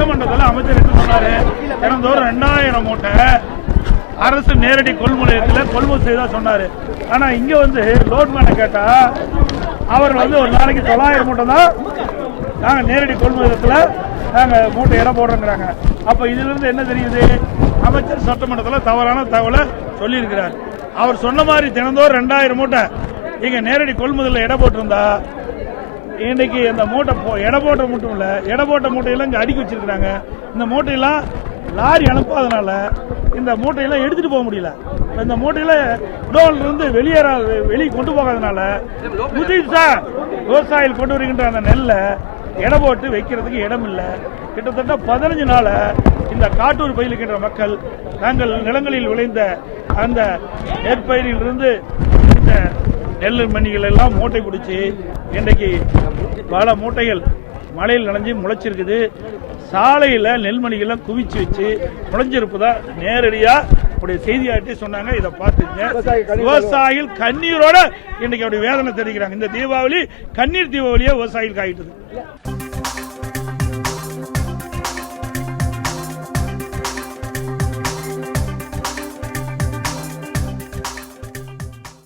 சட்டமன்றத்தில் அமைச்சர் என்ன சொன்னாரு, தினந்தோறும் 2000 மூட்டை அரசு நேரடி கொள்முதல் கொள்முதல் செய்தா சொன்னாரு. ஆனா இங்க வந்து லோட்மேனை கேட்டா அவர் வந்து ஒரு நாளைக்கு 900 மூட்டை தான் நாங்க நேரடி கொள்முதலத்துல நாங்க மூட்டை இடம் போடுறோங்கிறாங்க. அப்ப இதுல இருந்து என்ன தெரியுது, அமைச்சர் சட்டமன்றத்தில் தவறான தகவலை சொல்லியிருக்கிறார். அவர் சொன்ன மாதிரி தினந்தோறும் 2000 மூட்டை இங்க நேரடி கொள்முதல் இடம் போட்டிருந்தா இன்னைக்கு இந்த மூட்டை இடம் போட்ட மட்டும் இல்ல, இடம் போட்ட மூட்டையெல்லாம் இங்க அடுக்கி வச்சிருக்காங்க. இந்த மூட்டையெல்லாம் லாரி அனுப்பாதனால இந்த மூட்டையெல்லாம் எடுத்துட்டு போக முடியல. இந்த மூட்டையில குடோன்ல இருந்து வெளியே கொண்டு போகாதனால புதுசா விவசாயிகள் கொண்டு வருகின்ற அந்த நெல்லை இடம் போட்டு வைக்கிறதுக்கு இடம் இல்லை. கிட்டத்தட்ட 15 நாள இந்த காட்டூர் பயிலுக்கின்ற மக்கள் தங்கள் நிலங்களில் விளைந்த அந்த நெற்பயிரில் இருந்து இந்த நெல் மணிகள் எல்லாம் மூட்டை பிடிச்சி இன்றைக்கு பல மூட்டைகள் மழையில் நனைஞ்சு முளைச்சிருக்குது. சாலையில நெல்மணிகள்லாம் குவிச்சு வச்சு முளைஞ்சிருப்பதா நேரடியா செய்தியாட்டி சொன்னாங்க. இதை பார்த்துங்க, விவசாயிகள் கண்ணீரோட இன்னைக்கு அப்படி வேதனை தெரிவிக்கிறாங்க. இந்த தீபாவளி கண்ணீர் தீபாவளியா விவசாயிகள் ஆயிட்டது.